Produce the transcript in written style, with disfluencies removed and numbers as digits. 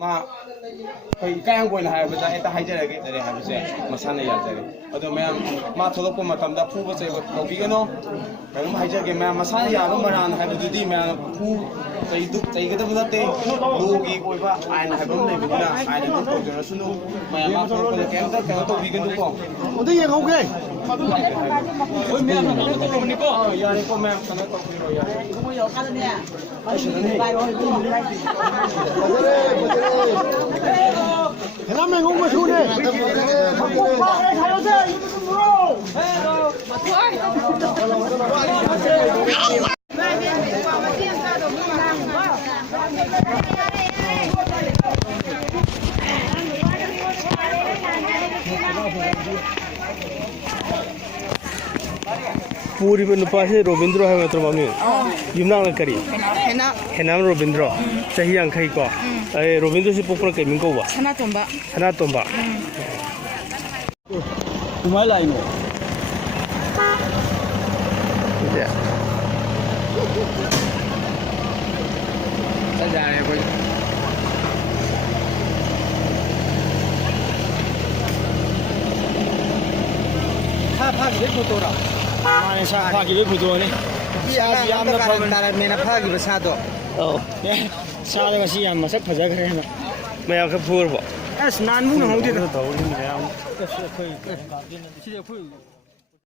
ꯃꯥ ꯑꯩꯈꯣꯏ ꯀꯌꯥꯝ ꯀꯣꯏꯅ ꯍꯥꯏꯔꯕꯗ ꯍꯦꯛꯇ ꯍꯥꯏꯖꯔꯒꯦ ꯀꯔꯤ ꯍꯥꯏꯕꯁꯦ ꯃꯁꯥꯅ ꯌꯥꯖꯔꯦ ꯑꯗꯣ ꯃꯌꯥꯝ ꯃꯥ ꯊꯣꯛꯂꯛꯄ ꯃꯇꯝꯗ ꯐꯨꯕ ꯆꯩꯕ ꯇꯧꯕꯤꯒꯅꯣ ꯀꯩꯅꯣꯝ ꯍꯥꯏꯖꯒꯦ ꯃꯌꯥꯝ ꯃꯁꯥꯅ ꯌꯥꯕ ꯃꯔꯥꯟ ꯍꯥꯏꯕꯗꯨꯗꯤ ꯃꯌꯥꯝ ꯆꯩꯒꯗꯕ ꯅꯠꯇꯦ ꯂꯣꯒꯤ ꯑꯣꯏꯕ ꯑꯥꯏꯟ ꯍꯥꯏꯕ ꯑꯃ ꯂꯩꯕꯅꯤꯅ ꯑꯥꯏꯟ ꯑꯗꯨꯝ ꯇꯧꯖꯔꯁꯅꯨ ꯃꯌꯥꯝ ꯃꯥ ꯊꯣꯛꯂꯛꯄꯗ ꯀꯩꯝꯇ ꯀꯩꯅꯣ ꯇꯧꯕꯤꯒꯅꯨꯀꯣ ꯑꯗꯨ ꯌꯦꯡꯍꯧꯒꯦ ꯍꯣꯏ ꯃꯌꯥꯝ ꯀꯩꯅꯣ ꯇꯧꯔꯕꯅꯤꯀꯣ ꯌꯥꯔꯦꯀꯣ ꯃꯌꯥꯝ ꯀꯩꯅꯣ ꯇꯧꯕꯤꯔꯣ ꯌꯥꯔꯦ Hello, mình không có thu này. पूरी में नुपासे रोबिंद्रो है मतलब मम्मी युमना करी हेनाम रोबिंद्रो चाही अंखाई को अरे रोबिंद्रो से पोपरा केमिंग को बा सना तोंबा तुम्हारे लाइन में चल जा रहे हैं कोई 파 기를 보도라. 아, 파 기를 보도네. 샤지 암나 따라내나 파 기를 사도. 네. 사다가 시 암마 색 파자 그래. मैं आपका फूर बा एस नान मुन होदे तो दौड़ी में आया सिदे